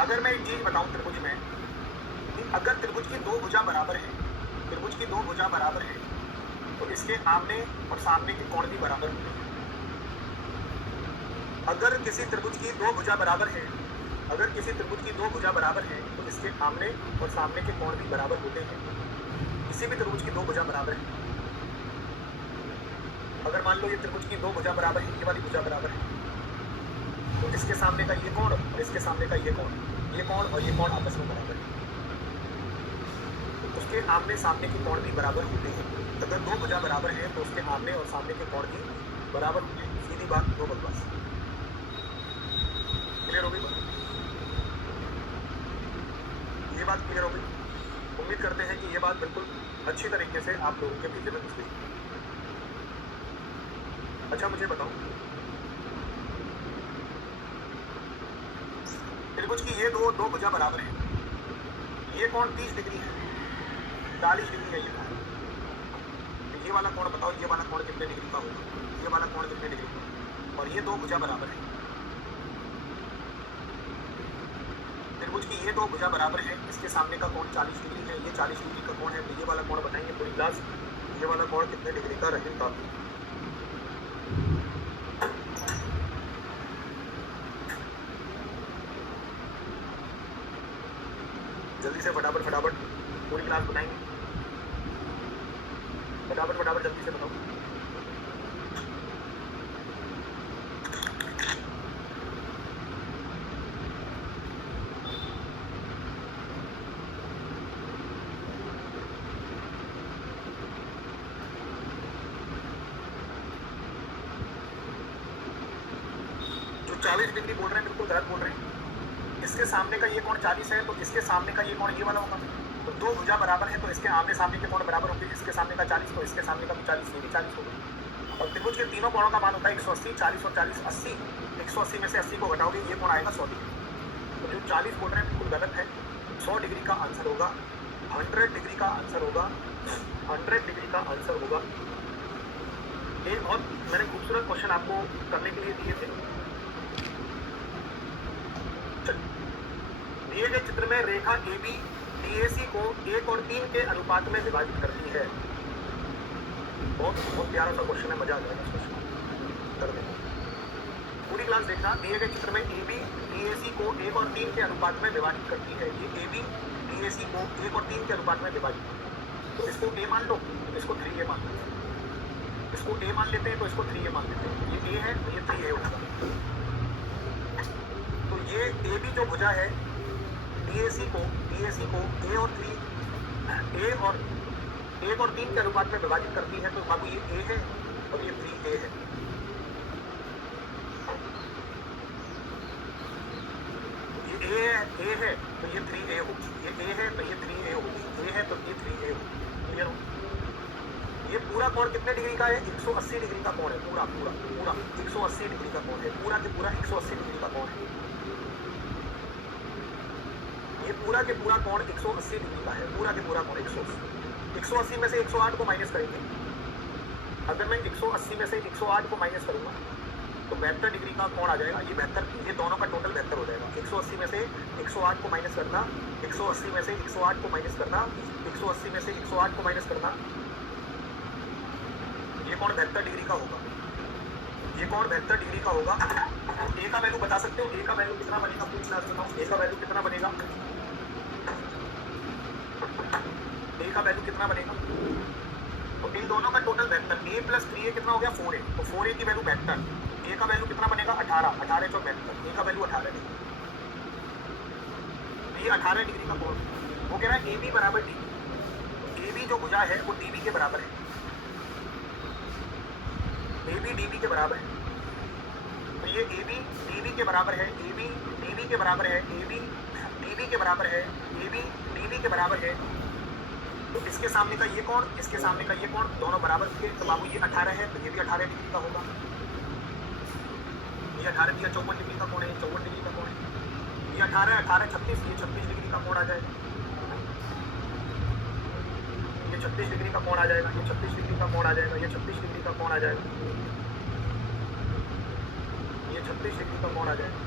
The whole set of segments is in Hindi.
अगर मैं एक चीज बताऊं त्रिभुज में कि अगर त्रिभुज की दो भुजा बराबर है, त्रिभुज की दो भुजा बराबर है, तो इसके आमने और सामने के कोण भी बराबर होते हैं। अगर किसी त्रिभुज की दो भुजा बराबर है, अगर किसी त्रिभुज की दो भुजा बराबर है, तो इसके आमने और सामने के कोण भी बराबर होते हैं। किसी भी त्रिभुज की दो भुजा बराबर है, अगर मान लो ये त्रिभुज की दो भुजा बराबर है, ये वाली भुजा बराबर है, तो इसके सामने का ये कोण और इसके सामने का ये कोण और ये कोण आपस में बराबर है, तो उसके आमने सामने के कोण भी बराबर होते हैं। अगर दो भुजा बराबर है तो उसके आमने और सामने के कोण भी बराबर होते हैं। सीधी बात, दो बकवास। क्लियर हो गई बात? ये बात क्लियर हो गई? उम्मीद करते हैं कि ये बात बिल्कुल अच्छी तरीके से आप लोगों के बीच में घुस गई। अच्छा मुझे बताओ, त्रिभुज की ये दो भुजा बराबर है, ये कोण 30 डिग्री है, 40 डिग्री है ये कोण। तो ये वाला कोण बताओ, ये वाला कोण कितने डिग्री का होगा? ये वाला कोण कितने डिग्री का? और ये दो भुजा बराबर है, त्रिभुज की ये दो भुजा बराबर है, इसके सामने का कोण 40 डिग्री है, ये 40 डिग्री का कोण है, तो ये वाला कोण बताएंगे पूरी क्लास, ये वाला कोण कितने डिग्री का रहेगा? जल्दी से फटाफट पूरी क्लास बताएंगे, फटाफट जल्दी से बताओ। जो 40 डिग्री बोल रहे हैं बिल्कुल गलत बोल रहे हैं। इसके सामने का ये कोण 40 है, तो इसके सामने का ये कोण ये वाला होगा। तो दो भुजा बराबर है, तो इसके आमने सामने के कोण बराबर होंगे। इसके सामने का 40, तो इसके सामने का भी 40, ये भी 40 होगा। और त्रिभुज के तीनों कोणों का मान होता है 180, 40 और 40 80। 180 में से 80 को घटाओगे, ये कोण आएगा 100 डिग्री। तो जो 40 बोल रहे हैं बिल्कुल गलत है। 100 डिग्री का आंसर होगा, 100 डिग्री का आंसर होगा, 100 डिग्री का आंसर होगा। एक बहुत मैंने खूबसूरत क्वेश्चन आपको करने के लिए दिए थे। दिए गए चित्र में रेखा AB DAC को 1 और 3 के अनुपात में विभाजित करती है। बहुत प्यारा सा क्वेश्चन है, मजा आ जाएगा इस क्वेश्चन कर देंगे। पूरी क्लास देखना। दिए गए चित्र में AB DAC को 1 और 3 के अनुपात में विभाजित करती है। ये AB DAC को 1 और 3 के अनुपात में विभाजित करती है। तो इसको A मान लो, तो इसको 3A मान लो। इसको A मान लेते हैं तो इसको 3A मान लेते हैं। ये A है तो ये 3A होगा। तो ये AB जो भुजा है DAC को A और 3 के अनुपात में विभाजित करती है। तो बाबू ये A है और ये 3A है। ये A है तो ये 3A होगी, ये A है तो ये 3A होगी, A है तो ये 3A होगी। क्लियर हो? ये पूरा कोण कितने डिग्री का है? 180 डिग्री का कोण है। पूरा 180 डिग्री का कोण है। पूरा के पूरा 180 डिग्री का कोण है। ये पूरा के पूरा कोण 180 डिग्री का है। पूरा के पूरा कोण 180 में से 108 को माइनस करेंगे। अगर मैं 180 में से 108 को माइनस करूंगा तो 72 डिग्री का कोण आ जाएगा। ये 72, ये दोनों का टोटल 72 हो जाएगा। 180 में से 108 को माइनस करना, 180 में से 108 को माइनस करना, 180 में से 108 को माइनस करना, ये कोण 72 डिग्री का होगा। ये कोण 72 डिग्री का होगा। ए का वैल्यू बता सकते हो? ए का वैल्यू कितना बनेगा? पूरी क्लास बताओ, ए का वैल्यू कितना बनेगा? ए का वैल्यू कितना बनेगा? तो इन दोनों का टोटल 72, A प्लस 3A कितना हो गया? 4A। तो 4A की वैल्यू 72। ए का वैल्यू कितना बनेगा? 18, 18 चौक 72। ए का वैल्यू 18 डिग्री। ये 18 डिग्री का कोण वो कह रहा है AB बराबर DB। AB जो भुजा है वो DB के बराबर है। AB DB के बराबर है। तो ये AB DB के बराबर है, AB DB के बराबर है, AB DB के बराबर है, AB DB के बराबर है। तो इसके सामने का ये कोण, इसके सामने का ये कोण दोनों बराबर थे। तो बाबू ये 18 है तो ये भी 18 डिग्री का होगा। ये 18 दिया 54 डिग्री का कोण है, 54 डिग्री का कोण है। ये 18 18 36, ये 36 डिग्री का कोण आ जाएगा। ये 36 डिग्री का कोण आ जाएगा। ये 36 डिग्री का कोण आ जाएगा। ये 36 डिग्री का कोण आ जाएगा। ये 36 डिग्री का कोण आ जाएगा।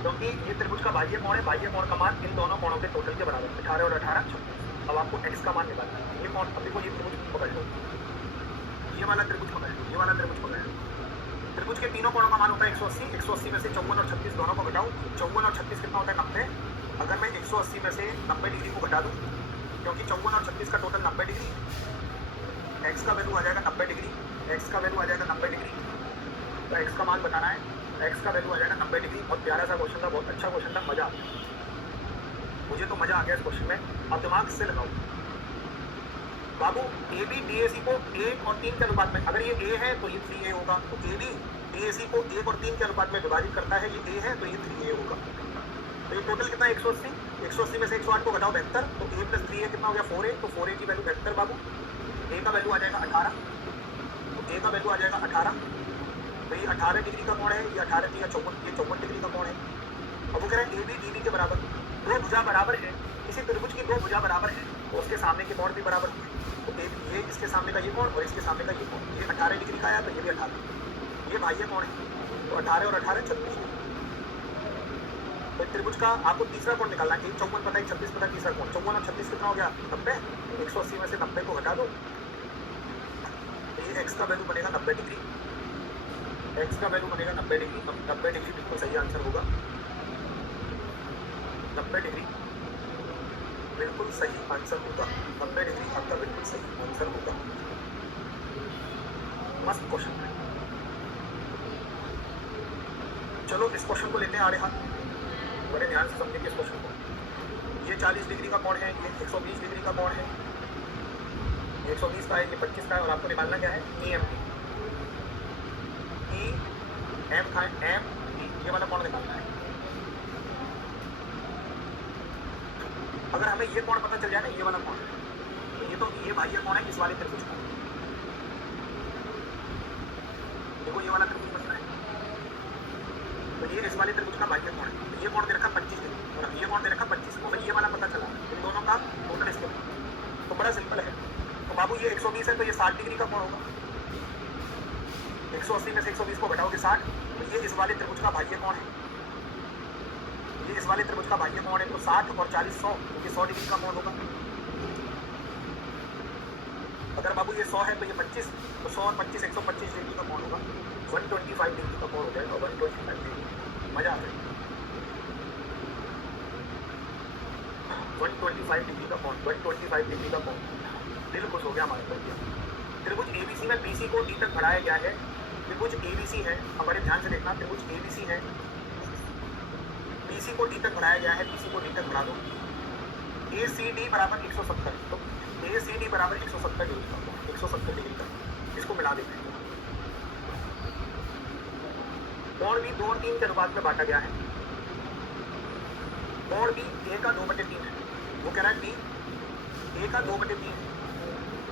क्योंकि ये त्रिभुज का बाह्य कोण है, बाह्य कोण का मान इन दोनों कोणों के टोटल के बराबर 18 और 18 36। अब आपको x का मान निकालना है। ये कोण अभी को ये त्रिभुज पकड़ लो, ये वाला त्रिभुज पकड़ लो, ये वाला त्रिभुज पकड़ लो। त्रिभुज के तीनों कोणों का मान होता है 180। 180 में से 54 और 36 दोनों को घटाऊं, 54 और 36 कितना होता है 90। अगर मैं 180 में से 90 डिग्री को घटा दूं, क्योंकि 54 और 36 का टोटल 90 डिग्री, x का वैल्यू आ जाएगा 90 डिग्री, x का वैल्यू आ जाएगा 90 डिग्री। तो x का मान बताना है, x का वैल्यू आ जाएगा 90 डिग्री। बहुत प्यारा सा क्वेश्चन था, बहुत अच्छा क्वेश्चन था, मजा आ गया, मुझे तो मजा आ गया इस क्वेश्चन में। अब दिमाग से लगाओ बाबू, ए बी डी ए सी को 1 और 3 के अनुपात में, अगर ये a है तो ये 3a होगा। तो ए बी डी ए सी को 1 और 3 के अनुपात में विभाजित करता है, ये a है तो ये 3a होगा। तो ये टोटल कितना है 180। 180 में से 108 को घटाओ 72, तो a प्लस 3a कितना हो गया 4a। तो 4a की वैल्यू 72 बाबू। a का वैल्यू आ जाएगा 18, तो a का वैल्यू आ जाएगा 18। तो ये 18 डिग्री का कोण है, ये 18 या 54 डिग्री का कोण है। अब वो कह रहे हैं ए बी डी बी के बराबर, दो भुजा बराबर है, किसी त्रिभुज की दो भुजा बराबर है तो उसके सामने के कोण भी बराबर होंगे। तो ये इसके सामने का ये कोण और इसके सामने का ये कोण, ये 18 डिग्री का है तो ये भी 18, ये बाह्य कोण है। तो 18 और 18 36। तो त्रिभुज का आपको तीसरा कोण निकालना है। 54 पता है, 36 पता है, तीसरा कोण 54 और 36 कितना हो गया 90। 180 में से 90 को घटा दो, तो ये x का वैल्यू बनेगा 90 डिग्री, x का वैल्यू बनेगा 90 डिग्री। 90 डिग्री बिल्कुल सही आंसर होगा, 90 डिग्री बिल्कुल सही आंसर होगा। 90 डिग्री आपका बिल्कुल सही आंसर होगा। मस्त क्वेश्चन है। चलो इस क्वेश्चन को लेते हैं आड़े हाथ, बड़े ध्यान से समझेंगे इस क्वेश्चन को। ये 40 डिग्री का कोण है, ये 120 डिग्री का कोण है, ये 120 का है, ये 25 का है। और आपको निकालना क्या है ई एम था एम डी, ये वाला कोण निकालना है। अगर हमें ये कोण पता चल जाए ना, ये वाला कोण, तो ये तो ये बाह्य कोण है इस वाले त्रिभुज का। देखो ये वाला त्रिभुज बन रहा है, तो ये इस वाले त्रिभुज का बाह्य कोण है। तो ये कोण दे रखा 25 डिग्री और ये कोण दे रखा 25। तो ये वाला पता चला, इन दोनों का टोटल इसके, तो बड़ा सिंपल है। तो बाबू ये 120 है तो ये 60 डिग्री का कोण होगा। 180 में से 120 को घटाओगे 60, तो ये इस वाले त्रिभुज का बाह्य कोण है, ये इस वाले त्रिभुज का बाह्य कोण है। तो 60 और 40 100, तो ये 100 डिग्री का कोण होगा। अगर बाबू ये 100 है तो ये 25, तो 100 और 25 125 डिग्री का कोण होगा। 125 डिग्री का कोण हो जाएगा, 125 डिग्री। मजा आ जाएगा। 125 डिग्री का कोण, 125 डिग्री का कोण, दिल खुश हो गया हमारे को। त्रिभुज एबीसी में बीसी को डी तक बढ़ाया गया है। त्रिभुज एबीसी है, हमारे ध्यान से देखना, त्रिभुज एबीसी है, बीसी को डी तक बढ़ाया गया है, बीसी को डी तक बढ़ा दो। ए सी डी बराबर 170, तो ए सी डी बराबर 170 डिग्री का, 170 डिग्री का, इसको मिला देते हैं। कोण भी 2 और 3 के अनुपात में बांटा गया है। कोण भी a का 2/3 है, वो कह रहा है b a का 2/3 है।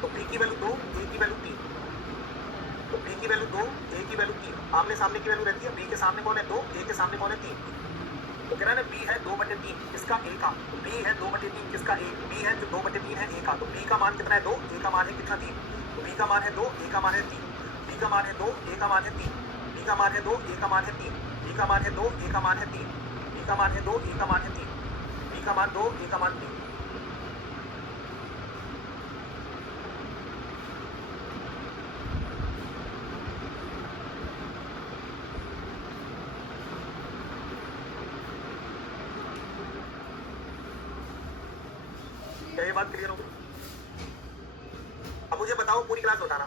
तो b की वैल्यू 2, a की वैल्यू 3, तो b की वैल्यू 2, a की वैल्यू 3, आमने सामने की वैल्यू रहती है। b के सामने कौन है 2, a के सामने कौन है 3। तो कह रहा है ना b है 2/3 किसका a का, तो b है 2/3 किसका a, b है जो 2/3 है a का। तो b का मान कितना है 2, a का मान है कितना 3। तो b का मान है 2, a का मान है 3, b का मान है 2, a का मान है 3, b का मान है 2, a का मान है 3, b का मान है 2, a का मान है 3, b का मान है 2, a का मान है 3, b का मान 2, a का मान 3। क्या ये बात क्लियर हो गई? अब मुझे बताओ, पूरी क्लास बताना,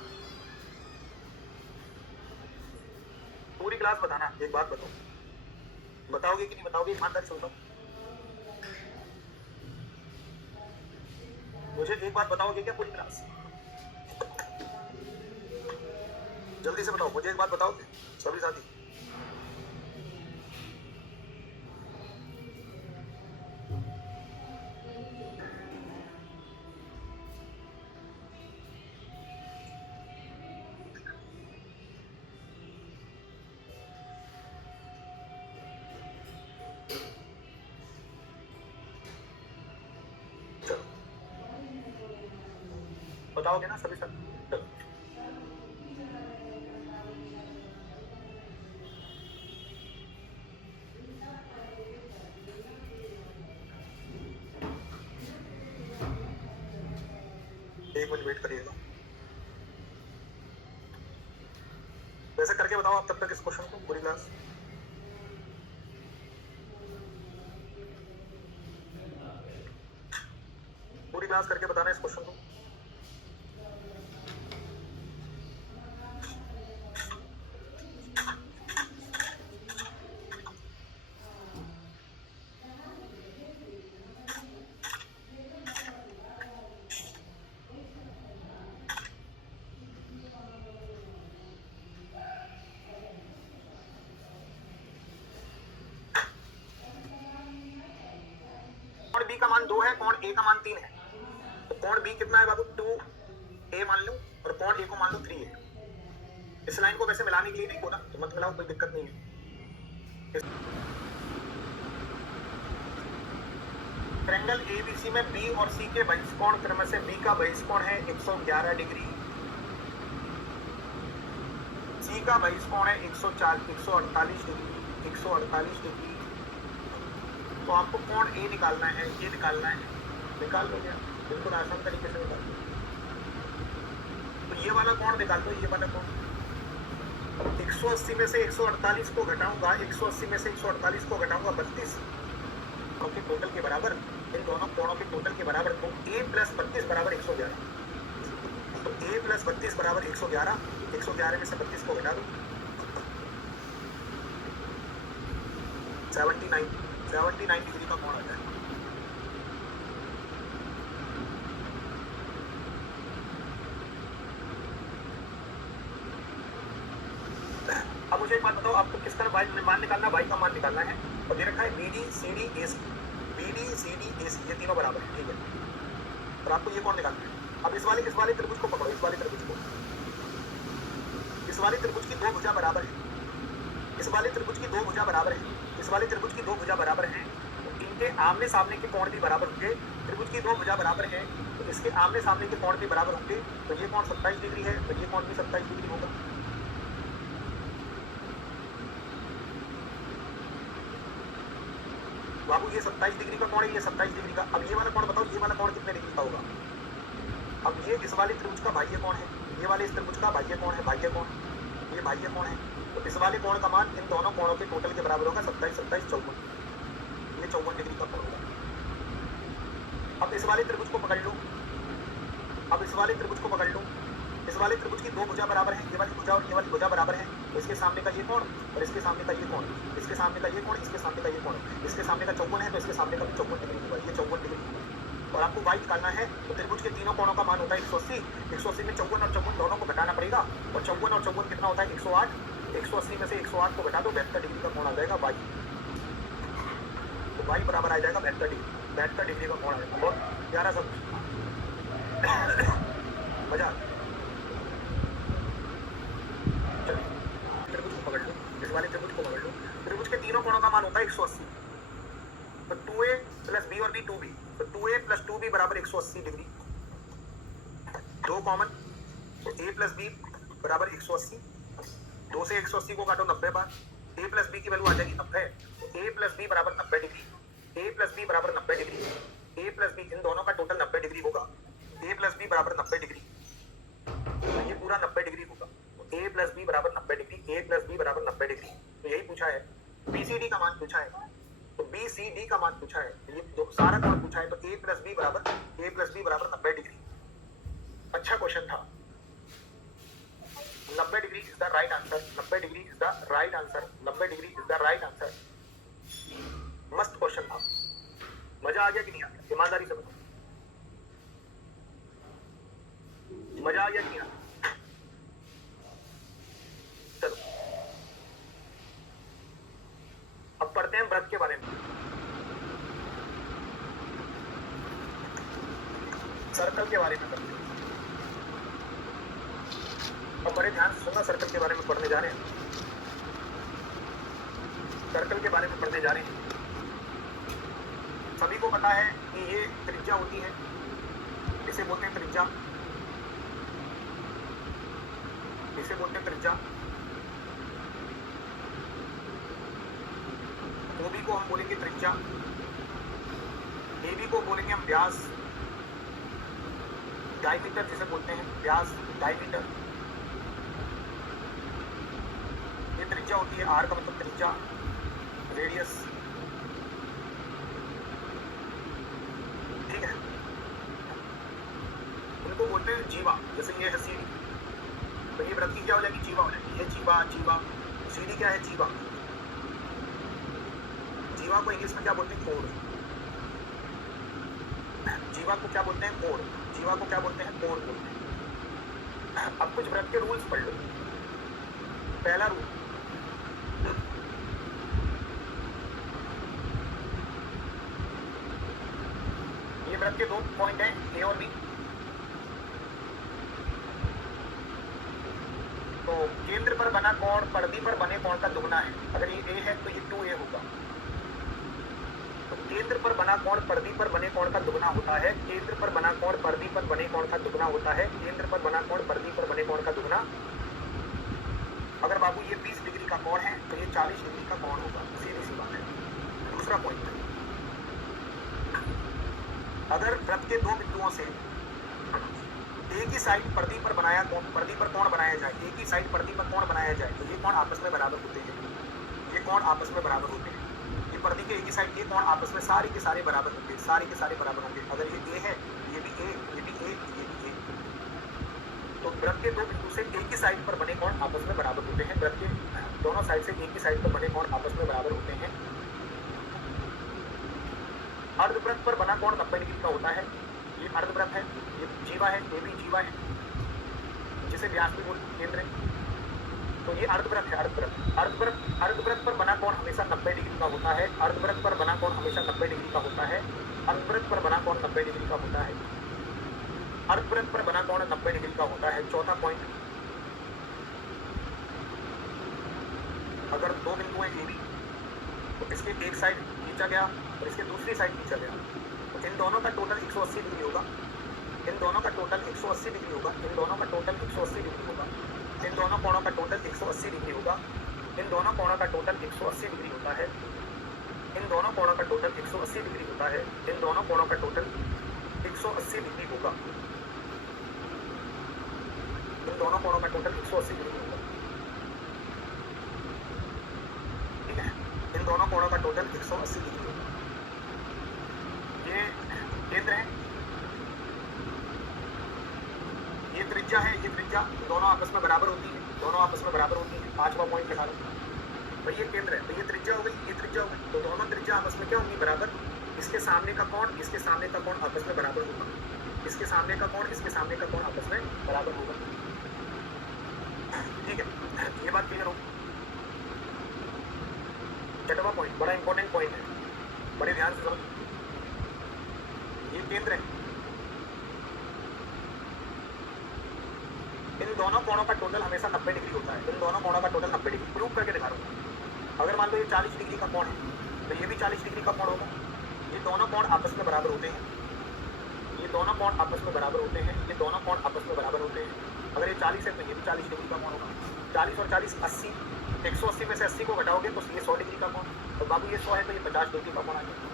पूरी क्लास बताना। एक बात बताओ, बताओगे कि नहीं बताओगे, ईमानदारी से बताओ। मुझे एक बात बताओगे क्या पूरी क्लास? जल्दी से बताओ, मुझे एक बात बताओगे सभी साथी। बताओगे ना सभी साथी? चलो एक मिनट वेट करिएगा। वैसे करके बताओ आप तब तक इस क्वेश्चन को पूरी क्लास। पूरी क्लास करके बताना इस क्वेश्चन को। कोण बी का मान 2 है, कोण ए का मान 3 है, तो कोण बी कितना है बाबू 2a मान लो, और कोण ए को मान लो 3a। इस लाइन को वैसे मिलाने के लिए नहीं बोला तो मत मिलाओ, कोई दिक्कत नहीं है। ट्रायंगल एबीसी में बी और सी के बहिष्कोण क्रम से बी का बहिष्कोण है 111 डिग्री, सी का बहिष्कोण है 148 डिग्री। तो आपको कोण ए निकालना है, ये निकालना है, निकाल लो क्या, बिल्कुल आसान तरीके से निकाल लो। तो ये वाला कोण निकाल लो, ये वाला कोण 180 में से 148 को घटाऊंगा, 180 में से 148 को घटाऊंगा 32 के टोटल के बराबर, इन दोनों कोणों के टोटल के बराबर, तो a प्लस 32 बराबर 111। तो a प्लस 32 बराबर 111, 111 में से 32 को घटा दो 79 डिग्री का कोण आ जाएगा। अब मुझे एक बात बताओ, आपको किसका मान निकालना, y का मान निकालना है, और दे रखा है BD CD AC ये तीनों बराबर है, ठीक है। और आपको ये कौन निकालना है। अब इस वाले त्रिभुज को पकड़ो, इस वाले त्रिभुज को, इस वाले त्रिभुज की 2 भुजा बराबर है, इस वाले त्रिभुज की 2 भुजा बराबर है, इस वाले त्रिभुज की 2 भुजा बराबर है, तो इनके आमने सामने के कोण भी बराबर होंगे। त्रिभुज की 2 भुजा बराबर है तो इसके आमने सामने के कोण भी बराबर होंगे, तो ये कोण 27 डिग्री है, तो ये कोण भी 27 डिग्री होगा। बाबू ये 27 डिग्री का कोण है, ये 27 डिग्री का। अब ये वाला कोण बताओ, ये वाला कोण कितने डिग्री का होगा। अब ये इस वाले त्रिभुज का बाह्य कोण है, ये वाले इस त्रिभुज का बाह्य कोण है, बाह्य कोण, ये बाह्य कोण है, तो इस वाले कोण का मान इन दोनों कोणों के टोटल के बराबर होगा 27 27 54, ये 54 डिग्री का कोण होगा। अब इस वाले त्रिभुज को पकड़ लो, अब इस वाले त्रिभुज को पकड़ लो, इस वाले त्रिभुज की 2 भुजा बराबर है, ये वाली भुजा और ये वाली भुजा बराबर है, तो इसके सामने का ये कोण और इसके सामने का ये कोण, इसके सामने का ये कोण, इसके सामने का ये कोण, इसके सामने का 54 है तो इसके सामने का भी 54 डिग्री होगा, ये 54 डिग्री। और आपको y निकालना है, तो त्रिभुज के तीनों कोणों का मान होता है 180, 180 में 54 और 54 दोनों को घटाना पड़ेगा, और 54 और 54 कितना होता है 108, 180 में से 108 को घटा दो 72 डिग्री का कोण आ जाएगा y, तो y बराबर आ जाएगा 72 डिग्री का कोण आ जाएगा। बहुत प्यारा सब मजा। चलिए त्रिभुज को पकड़ लो, इस वाले त्रिभुज को पकड़ लो, त्रिभुज के तीनों कोणों का मान होता है 180, तो 2a प्लस b और b 2b, तो 2a प्लस 2b बराबर 180 डिग्री, 2 कॉमन, तो a प्लस b बराबर 180, 2 से 180 को काटो 90 बार, a प्लस b की वैल्यू आ जाएगी 90, तो a प्लस b बराबर 90 डिग्री, a प्लस b बराबर 90 डिग्री, a प्लस b इन दोनों का टोटल 90 डिग्री होगा, a प्लस b बराबर 90 डिग्री, तो ये पूरा 90 डिग्री होगा, तो a प्लस b बराबर 90 डिग्री, a प्लस b बराबर 90 डिग्री, तो यही पूछा है। BCD का मान पूछा है, तो BCD का मान पूछा है, ये सारा मान पूछा है, तो a प्लस b बराबर 90 डिग्री। अच्छा क्वेश्चन था, 90 degree is the right answer, 90 degree is the right answer, 90 degree is the right answer. मस्त क्वेश्चन था, मजा आ गया कि नहीं आ गया, ईमानदारी से बताओ, मजा आ गया कि नहीं आ गया। चलो अब पढ़ते हैं व्रत के बारे में। सर्कल के बारे में पढ़ते हैं, अब बड़े ध्यान से सुनना, सर्कल के बारे में पढ़ने जा रहे हैं, सर्कल के बारे में पढ़ने जा रहे हैं। सभी को पता है कि ये त्रिज्या होती है, इसे बोलते हैं त्रिज्या, इसे बोलते हैं त्रिज्या। OB को हम बोलेंगे त्रिज्या, AB को बोलेंगे हम व्यास, डायमीटर जिसे बोलते हैं, व्यास, डायमीटर। ये त्रिज्या होती है, आर का मतलब त्रिज्या, रेडियस, ठीक है। इनको बोलते हैं जीवा। जैसे ये है सीडी, तो ये वृत्त की क्या हो जाएगी, जीवा हो जाएगी। ये जीवा, जीवा, सीडी क्या है, जीवा। जीवा को इंग्लिश में क्या बोलते हैं, कोण। जीवा को क्या बोलते हैं, कोण। जीवा को क्या बोलते हैं, कोण बोलते हैं। अब कुछ वृत्त के रूल्स पढ़ लो। पहला रूल, ये वृत्त के 2 पॉइंट हैं, ए और बी। तो केंद्र पर बना कोण परिधि पर बने कोण का दुगना है। अगर ये ए है तो ये 2a होगा। तो केंद्र पर बना कोण परिधि पर बने कोण का दुगना होता है। केंद्र पर बना कोण परिधि पर बने कोण का दुगना होता है। केंद्र पर बना कोण परिधि पर बने कोण का दुगना। अगर बाबू ये 20 डिग्री का कोण है तो ये 40 डिग्री का कोण होगा, सीधी सी बात है। दूसरा पॉइंट, अगर वृत्त के 2 बिंदुओं से एक ही साइड परिधि पर बनाया कोण, परिधि पर कोण बनाया जाए, एक ही साइड परिधि पर कोण बनाया जाए तो ये कोण आपस में बराबर होते हैं। ये कोण आपस में बराबर होते हैं। ये परिधि के एक ही साइड, ये कोण आपस में सारे के सारे बराबर होते हैं, सारे के सारे बराबर होंगे। अगर ये ए है, ये भी ए, ये भी ए, ये भी ए। तो वृत्त के 2 बिंदु से एक ही साइड पर बने कोण आपस में बराबर होते हैं। वृत्त के दोनों साइड से एक ही साइड पर बने कोण आपस में बराबर होते हैं। अर्धवृत्त पर बना कोण 90 डिग्री का होता है। ये अर्धवृत्त है, ये जीवा है, ये भी जीवा है, जिसे व्यास भी बोलते केंद्र है। तो ये अर्धवृत्त है, अर्धवृत्त। अर्धवृत्त पर बना कोण हमेशा 90 डिग्री का होता है। अर्धवृत्त पर बना कोण हमेशा 90 डिग्री का होता है। अर्धवृत्त पर बना कोण 90 डिग्री का होता है। अर्धवृत्त पर बना कोण 90 डिग्री का होता है। चौथा पॉइंट, अगर 2 बिंदु हैं ए बी, तो इसके एक साइड खींचा गया और इसके दूसरी साइड खींचा गया, तो इन दोनों का टोटल 180 डिग्री होगा। इन दोनों का टोटल 180 डिग्री होगा। इन दोनों का टोटल 180 डिग्री होगा। इन दोनों कोणों का टोटल 180 डिग्री होगा। इन दोनों कोणों का टोटल 180 डिग्री होता है। इन दोनों कोणों का टोटल 180 डिग्री होता है। इन दोनों कोणों का टोटल 180 डिग्री होगा। इन दोनों कोणों का टोटल 180 डिग्री होगा, ठीक है। इन दोनों कोणों का टोटल 180 डिग्री होगा। ये केंद्र है, ये त्रिज्या है, ये त्रिज्या, दोनों आपस में बराबर होती है, दोनों आपस में बराबर होती है। 5वां पॉइंट लिखा लो भाई, ये केंद्र है, तो ये त्रिज्या हो गई, ये त्रिज्या हो गई। तो दोनों त्रिज्या आपस में क्या होंगी, बराबर। इसके सामने का कोण, इसके सामने का कोण आपस में बराबर होगा। इसके सामने का कोण, इसके सामने का कोण आपस में बराबर होगा, ठीक है। ये बात क्लियर हो। 6वां पॉइंट बड़ा इंपॉर्टेंट पॉइंट है, बड़े ध्यान से समझो। ये केंद्र है, इन दोनों कोणों का टोटल हमेशा 90 डिग्री होता है। इन दोनों कोणों का टोटल 90 डिग्री, प्रूव करके दिखा रहा हूँ। अगर मान लो ये 40 डिग्री का कोण है तो ये भी 40 डिग्री का कोण होगा। ये दोनों कोण आपस में बराबर होते हैं। ये दोनों कोण आपस में बराबर होते हैं। ये दोनों कोण आपस में बराबर होते हैं। अगर ये 40 है तो ये भी 40 डिग्री का कोण होगा। 40 और 40 80, 180 में से 80 को घटाओगे तो ये 100 डिग्री का कोण। तो बाबू ये 100 है तो ये 50 डिग्री का कोण आ जाएगा।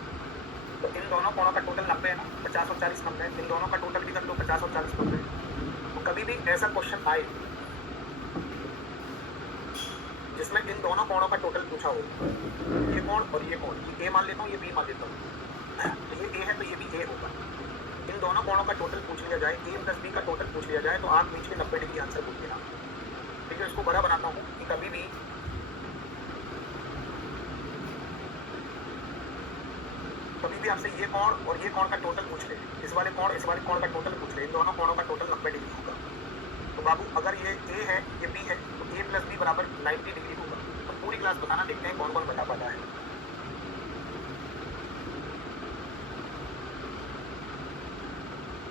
तो इन दोनों कोणों का टोटल 90 है ना, 50 और 40 90 है। इन दोनों का टोटल भी कर लो, 50 और 40 90 है। तो कभी भी ऐसा क्वेश्चन आए जिसमें इन दोनों कोणों का टोटल पूछा हो, ये कोण और ये कोण, ये ए मान लेता हूँ, ये बी मान लेता हूँ, तो ये ए है तो ये भी ए होगा। इन दोनों कोणों का टोटल पूछ लिया जाए, ए प्लस बी का टोटल पूछ लिया जाए, तो आप बीच में 90 डिग्री आंसर पूछ लेना। ठीक है, इसको बड़ा बनाता हूँ कि कभी भी आपसे ये कोण और ये कोण का टोटल पूछ ले, इस वाले कोण का टोटल पूछ ले, इन दोनों कोणों का टोटल 90 डिग्री होगा। तो बाबू अगर ये ए है, ये बी है, तो ए प्लस बी बराबर 90 डिग्री होगा। तो पूरी क्लास बताना, देखते हैं कौन कौन बता पाता है।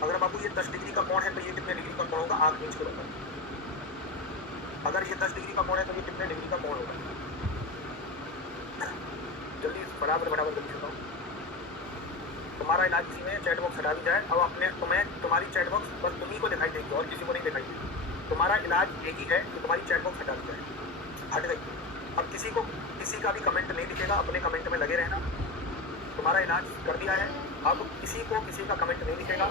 अगर बाबू ये 10 डिग्री का कोण है तो ये कितने डिग्री का कोण होगा, आंख नीचे करो। अगर ये 10 डिग्री का कोण है तो ये कितने डिग्री का कोण होगा, जल्दी बराबर जल्दी बताओ। तुम्हारा इलाज इसी में, चैट बॉक्स हटा दी जाए। अब अपने तुम्हारी चैट बॉक्स बस तुम्ही को दिखाई देगी और किसी को नहीं दिखाई देगी। तुम्हारा इलाज यही है कि तुम्हारी चैट बॉक्स हटा दी जाए, हट गई। अब किसी का भी कमेंट नहीं दिखेगा, अपने कमेंट में लगे रहना। तुम्हारा इलाज कर दिया है, अब किसी का कमेंट नहीं दिखेगा,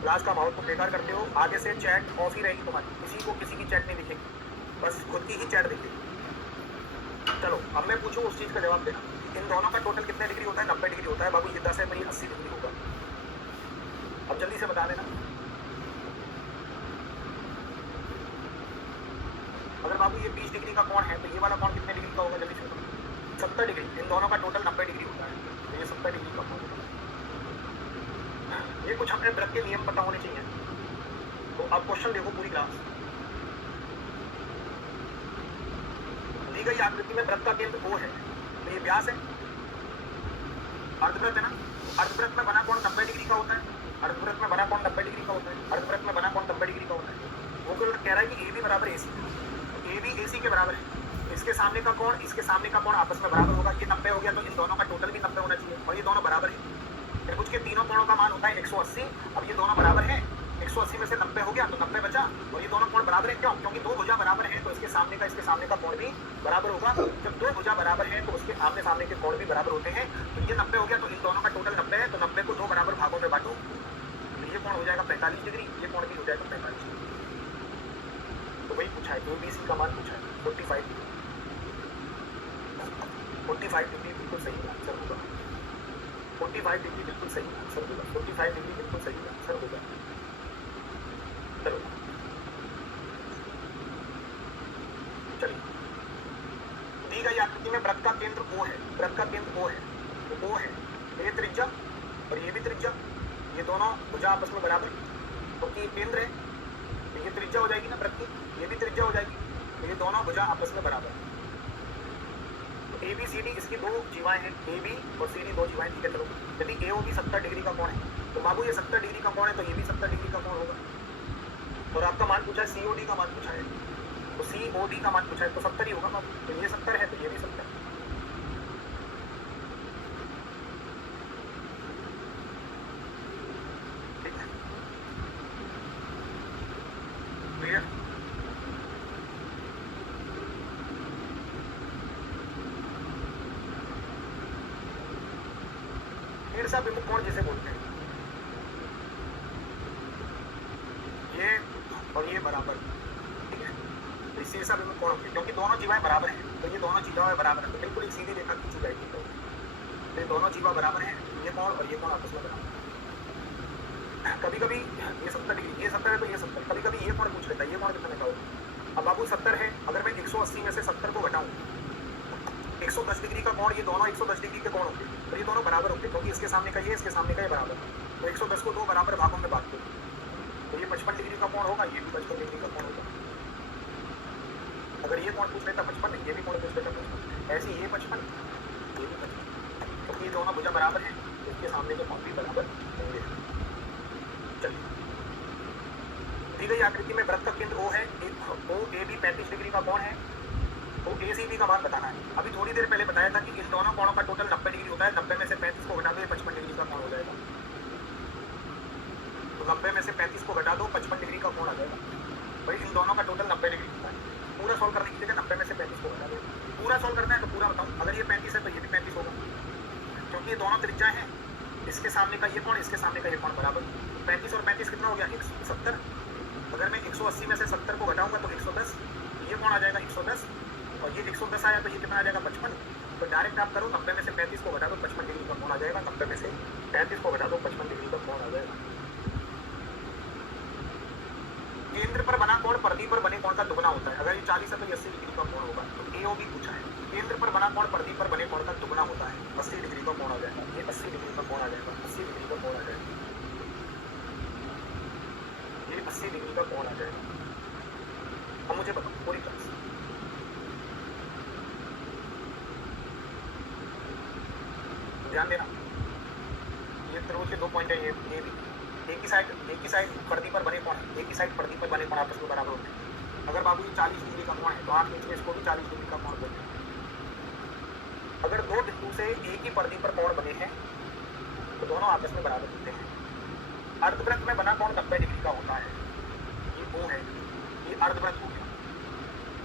क्लास का माहौल तुम बेकार करते हो, आगे से चैट ऑफ ही रहेगी तुम्हारी, किसी को किसी की चैट नहीं दिखेगी, बस खुद की ही चैट दिखेगी। चलो अब मैं पूछूं उस चीज़ का जवाब देना, इन दोनों का टोटल कितने डिग्री होता है? 90 डिग्री होता है बाबू, ये 10 है तो ये 80 डिग्री होगा। अब जल्दी से बता देना। अगर बाबू ये 20 डिग्री का कोण है तो ये वाला कोण कितने डिग्री का होगा? जल्दी से बताओ। 70 डिग्री। इन दोनों का टोटल 90 डिग्री होता है, तो ये 70 डिग्री का कोण होगा। ये कुछ हमें वृत्त के नियम पता होने चाहिए। तो अब क्वेश्चन देखो पूरी क्लास। दी गई आकृति में वृत्त का केंद्र O है, तो ये व्यास है, अर्धवृत्त है ना। अर्धवृत्त में बना कोण 90 डिग्री का होता है, अर्धवृत्त में बना कोण 90 डिग्री का होता है, अर्धवृत्त में बना कोण 90 डिग्री का होता है। वो कह रहा है कि AB बराबर AC, AB AC के बराबर है। इसके सामने का कोण इसके सामने का कोण आपस में बराबर होगा। ये 90 हो गया तो इन दोनों का टोटल भी 90 होना चाहिए, और ये दोनों बराबर है। त्रिभुज के तीनों कोणों का मान होता है 180। अब ये दोनों बराबर हैं, 180 में से 90 हो गया तो 90 बचा, और ये दोनों कोण बराबर है। क्यों? क्योंकि दो भुजा बराबर है तो इसके सामने का कोण भी बराबर होगा। जब दो भुजा बराबर है तो उसके आमने सामने के कोण भी बराबर होते हैं। तो ये 90 हो गया तो इन दोनों का टोटल 90 है, तो 90 को दो बराबर भागों में बांटो, तो ये कोण हो जाएगा 45 डिग्री, ये कोण भी हो जाएगा 45 डिग्री। तो वही पूछा है, ABC का मान पूछा है 45 डिग्री बिल्कुल सही आंसर होगा। 45 डिग्री बिल्कुल सही आंसर होगा। 45 डिग्री बिल्कुल सही आंसर होगा। चलो चलिए, दी गई आकृति में वृत्त का केंद्र O है, वृत्त का केंद्र O है, तो O है, ये त्रिज्या और ये भी त्रिज्या, ये दोनों भुजा आपस में बराबर, क्योंकि ये केंद्र है तो ये त्रिज्या हो जाएगी ना वृत्त की, ये भी त्रिज्या हो जाएगी, तो ये दोनों भुजा आपस में बराबर। तो ABCD इसकी दो जीवाएं हैं, AB और CD दो जीवाएं, ठीक है। चलो यदि AOB 70 डिग्री का कोण है तो बाबू ये 70 डिग्री का कोण है तो ये भी 70 डिग्री का कोण होगा। और आपका मान पूछा है COD का मान पूछा है, तो COD का मान पूछा है तो 70 ही होगा बाबू। तो ये 70 है तो ये भी 70। ठीक है, क्लियर। ईर्षा विमुख कोण जिसे बोलते हैं, ये और ये बराबर, ठीक है। तो इस ईर्षा विमुख कोण होंगे क्योंकि दोनों जीवाएं बराबर हैं, तो ये दोनों जीवाएं बराबर है तो बिल्कुल एक सीधी रेखा खींची जाएगी। तो ये दोनों जीवा बराबर हैं, ये कोण और ये कोण आपस में बराबर। कभी कभी ये 70 डिग्री, ये 70 है तो ये 70, कभी कभी ये कोण पूछ लेता है, ये कोण कितना का होगा। अब बाबू 70 है, अगर मैं 180 में से 70 को घटाऊं, 110 डिग्री का कोण, ये दोनों 110 डिग्री के कोण होंगे, तो ये दोनों बराबर होंगे क्योंकि इसके सामने का ये, इसके सामने का ये बराबर। तो 110 को दो बराबर भागों में बांट दो, तो ये 55 डिग्री का कोण होगा, ये भी 55 डिग्री का कोण होगा। अगर ये कोण पूछ लेता 55, ये भी कोण पूछ लेता 55, ऐसे ये 55, ये भी 55, क्योंकि ये दोनों भुजा बराबर हैं, इसके सामने के कोण भी बराबर होंगे। चलिए, दी गई आकृति में वृत्त का केंद्र O है, OAB 35 डिग्री का कोण है, तो ACB का मान बताना है। अभी थोड़ी देर पहले बताया था कि इन दोनों कोणों का टोटल 90 डिग्री होता है, 90 में से 35 को घटा दो, ये 55 डिग्री का कोण हो जाएगा। तो 90 में से 35 को घटा दो, 55 डिग्री का कोण आ जाएगा। भाई इन दोनों का टोटल 90 डिग्री होता है। पूरा सॉल्व करने की जगह 90 में से 35 को घटा दो। पूरा सॉल्व करना है तो पूरा बताऊँ, अगर ये 35 है तो ये भी 35 होगा, क्योंकि ये दोनों त्रिज्या हैं, इसके सामने का ये कोण, इसके सामने का ये कोण बराबर। 35 और 35 कितना हो गया? 170। अगर मैं 180 में से 70 को घटाऊंगा तो 110, ये कोण आ जाएगा 110, और ये 110 आया तो ये कितना आ जाएगा? 55। तो डायरेक्ट आप करो, 90 में से 35 को घटा दो, 55 डिग्री का कोण आ जाएगा। 90 में से 35 को घटा दो, 55 डिग्री का कोण आ जाएगा। केंद्र पर बना कोण परिधि पर बने कोण का दुगना होता है। अगर ये 40 है तो 80 डिग्री का कोण होगा। तो AOB पूछा है, केंद्र पर बना कोण परिधि पर बने कोण का दुगना होता है, 80 डिग्री का कोण आ जाएगा। ये 80 डिग्री का कोण आ जाएगा, 80 डिग्री का कोण आ जाएगा, ये 80 डिग्री का कोण आ जाएगा। अब मुझे बताओ पूरी क्लास, ध्यान देना, ये त्रिभुज के दो पॉइंट है, ये भी एक ही साइड परिधि पर बने कोण, एक ही साइड परिधि पर बने कोण आपस में बराबर होते हैं। अगर बाबू ये 40 डिग्री का कोण है तो आप नीचे इसको भी 40 डिग्री का कोण बोलते हैं। अगर दो बिंदु से एक ही परिधि पर कोण बने हैं तो दोनों आपस में बराबर होते हैं। अर्धवृत्त में बना कोण 90 डिग्री का होता है, ये O है, ये अर्धवृत्त हो गया।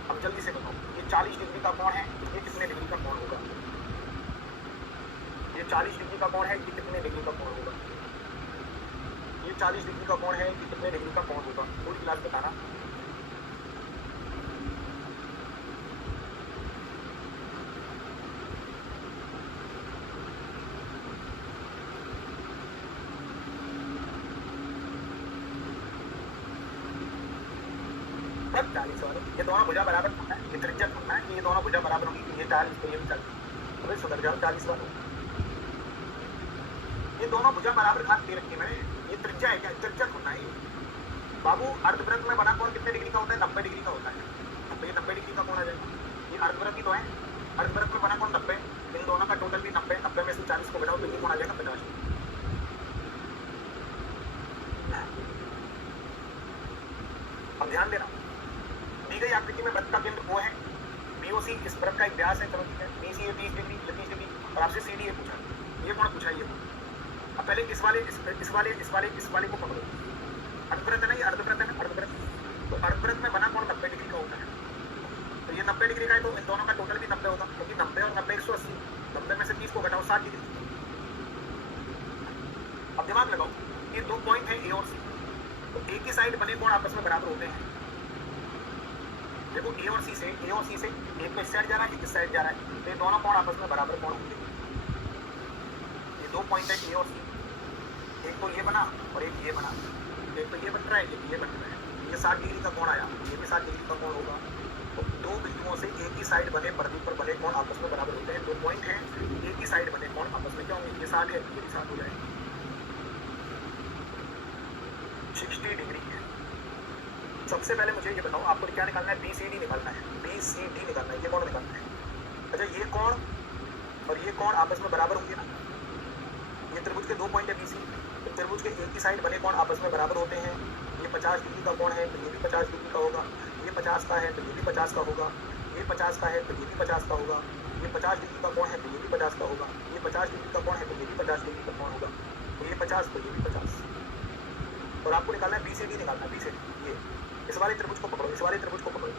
अब जल्दी से बताओ, ये 40 डिग्री का कोण है, ये कितने डिग्री का कोण होगा? ये 40 डिग्री का कोण है, ये कितने डिग्री का कोण होगा? ये 40 डिग्री का कोण है कि कितने डिग्री का कोण होगा, पूरी क्लास बताना। अब 40 वाले ये दोनों भुजा बराबर होना है, ये त्रिज्या होना है कि ये दोनों भुजा बराबर होगी कि ये 40 तो ये भी 40। अरे सुधर जाओ 40 वालों, ये दोनों भुजा बराबर घात दे रखी है मैंने, ये त्रिज्या है क्या, त्रिज्या होना है ये। बाबू अर्धवृत्त में बना कोण कितने डिग्री का होता है, 90 डिग्री का होता है, तो ये 90 डिग्री का कोण आ जाएगा। ये अर्धवृत्त ही तो है, अर्धवृत्त में बना कोण 90, इन दोनों का टोटल भी 90, 90 में से 40 को घटाओ तो ये कोण आ जाएगा 50। अब ध्यान देना, दी गई आकृति में वृत्त का केंद्र वो है, बीओसी इस वृत्त का एक व्यास है, चलो ठीक है, बीसी ये 30 डिग्री, ये 30 डिग्री, और आपसे सीडी ये पूछा, ये कोण पूछा, ये अब पहले इस वाले को पकड़ो, अर्धवृत्त नहीं, अर्धवृत्त है ना, अर्धवृत्त, तो अर्धवृत्त में बना कोण 90 डिग्री का होता है, तो ये 90 डिग्री का है, तो इन दोनों का टोटल भी 90 होगा, क्योंकि 90 और 90 180, 90 में से 30 को घटाओ 60 डिग्री। अब दिमाग लगाओ, ये दो पॉइंट है ए और सी, तो एक ही साइड बने कोण आपस में बराबर होते हैं। देखो ए और सी से एक इस साइड जा रहा है, एक इस साइड जा रहा है, तो ये दोनों कोण आपस में बराबर कोण होंगे। ये दो पॉइंट है ए और सी, एक तो ये बना और एक ये बना, एक तो ये बन रहा है, एक ये बन रहा है, ये 60 डिग्री का कोण आया, ये भी 60 डिग्री का कोण होगा। तो दो बिंदुओं से एक ही साइड बने परिधि पर बने कोण आपस में बराबर होते हैं। दो पॉइंट हैं, एक ही साइड बने कोण आपस में क्या होंगे, ये 60 है, ये भी 60 हो जाएगा, 60 डिग्री है। सबसे पहले मुझे ये बताओ, आपको क्या निकालना है, BCD निकालना है, BCD निकालना है, ये कोण निकालना है। अच्छा ये कोण और ये कोण आपस में बराबर होंगे ना, ये त्रिभुज के दो पॉइंट है BC, तो त्रिभुज के एक ही साइड बने कोण आपस में बराबर होते हैं। ये 50 डिग्री का कोण है तो ये भी 50 डिग्री का होगा, ये 50 का है तो ये भी 50 का होगा, ये 50 का है तो ये भी 50 का होगा, ये 50 डिग्री का कोण है तो ये भी 50 का होगा, ये 50 डिग्री का कोण है तो ये भी 50 डिग्री का कोण होगा, तो ये 50 तो ये भी 50। और आपको निकालना है BCD निकालना है, BCD ये इस वाले त्रिभुज को पकड़ो, इस वाले त्रिभुज को पकड़ो,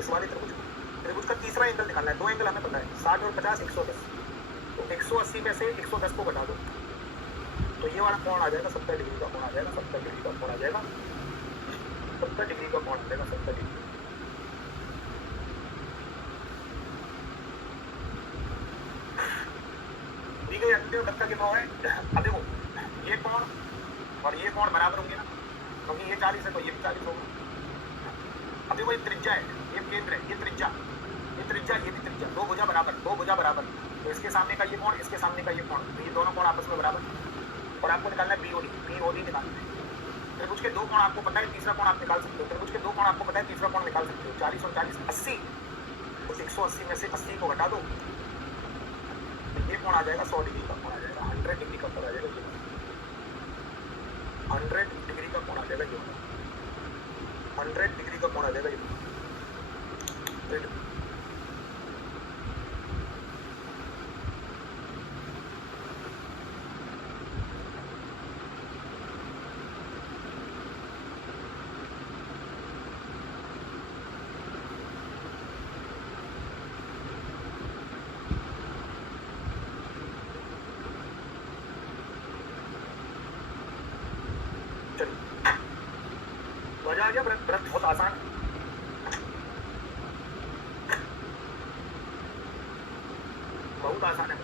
इस वाले त्रिभुज का तीसरा एंगल निकालना है। दो एंगल हमें पता है 60 और 50 110, तो 180 में से 110 को घटा दो तो ये वाला कोण आ जाएगा 70 डिग्री का कोण आ जाएगा, 70 डिग्री का कोण आ जाएगा, 70 डिग्री का कोण आ जाएगा, 70 डिग्री। दी गई आकृति में वृत्त का केंद्र है। अब देखो ये कोण और ये कोण बराबर होंगे ना, क्योंकि ये 40 है तो ये भी 40 होगा। अब देखो ये त्रिज्या है, ये केंद्र है, ये त्रिज्या, ये भी त्रिज्या, दो भुजा बराबर, तो इसके सामने का ये कोण, इसके सामने का ये कोण, तो ये दोनों कोण आपस में बराबर। और आपको निकालना है BOD निकालना है। त्रिभुज के दो कोण आपको पता है, तीसरा कोण आप निकाल सकते हो, त्रिभुज के दो कोण आपको पता है, तीसरा कोण निकाल सकते हो, 40 और 40 80, तो 180 में से 80 को घटा दो तो ये कोण आ जाएगा 100 डिग्री का कोण आ जाएगा, 100 डिग्री का कोण आ जाएगा, 100 डिग्री का कोण आ जाएगा, ये 100 डिग्री का कोण आ जाएगा, ये मजा आ गया। व्रत बहुत आसान है। बहुत आसान है।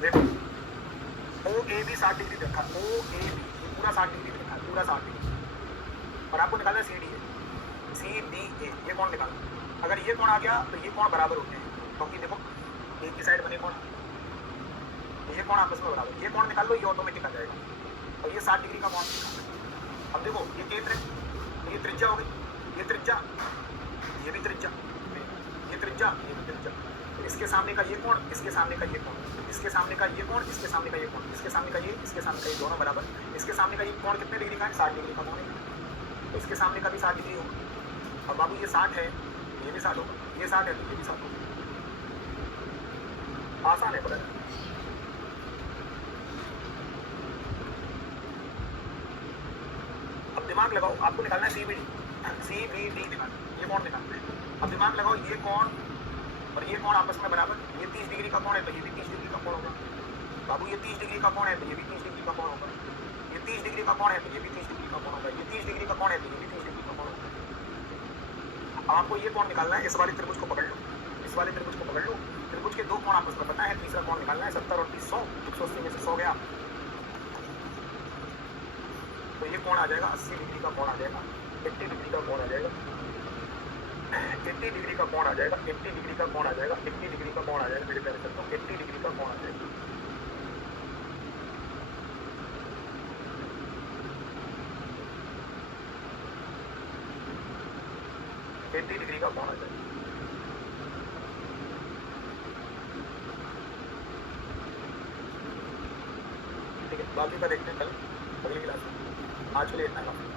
देखो OAB 60 डिग्री रखा, OAB पूरा 60 डिग्री रखा, पूरा 60 डिग्री, और आपको निकालना CDA, CDA ये कौन निकालना। अगर ये कोण आ गया तो ये कोण बराबर होते हैं, क्योंकि देखो एक ही साइड बने कोण, ये कोण आपस में बराबर, ये कोण निकाल लो, ये ऑटोमेटिक आ जाएगा, और ये 60 डिग्री का कोण निकालना है। अब देखो ये केंद्र है, तो ये त्रिज्या हो गई, ये त्रिज्या, ये भी त्रिज्या, ये त्रिज्या, ये भी त्रिज्या, तो इसके सामने का ये कोण, इसके सामने का ये कोण, इसके सामने का ये कोण, इसके सामने का ये कोण, इसके सामने का ये, इसके सामने का ये, दोनों बराबर। इसके सामने का ये कोण कितने डिग्री का है, 60 डिग्री का कोण है, तो इसके सामने का भी 60 डिग्री होगा। और बाबू ये 60 है, ये भी 60 होगा, ये 60 है तो ये भी 60 होगा। आसान है, बड़ा अब दिमाग लगाओ, आपको निकालना है CBD। सी बी डी निकाल, ये कोण निकालना है। अब दिमाग लगाओ, ये कोण और ये कोण आपस में बराबर, ये 30 डिग्री का कोण है तो ये भी 30 डिग्री का कोण होगा। बाबू ये 30 डिग्री का कोण है तो ये भी 30 डिग्री का कोण होगा। ये 30 डिग्री का कोण है तो ये भी 30 डिग्री का कोण होगा। ये 30 डिग्री का कोण है तो ये भी 30 डिग्री का कोण होगा। अब आपको ये कोण निकालना है, इस वाले त्रिभुज को पकड़ लो, इस वाले त्रिभुज को पकड़ लो। त्रिभुज के दो कोण आपस में पता है, तीसरा कोण निकालना है। 70 और 30 100, 180 में से 100 गया तो ये कोण आ जाएगा 80 डिग्री का कोण आ जाएगा, 80 डिग्री का कोण आ जाएगा, 80 डिग्री का कोण आ जाएगा, 80 डिग्री का कोण आ जाएगा, 80 डिग्री का कोण आ जाएगा। मेरे प्यारे दोस्तों 80 डिग्री का कोण आ जाएगा। एट्टी डिग्री का कोण आ जाएगा। ठीक है, बाकी का देखते हैं कल अगली क्लास में। आज के लिए इतना काफी।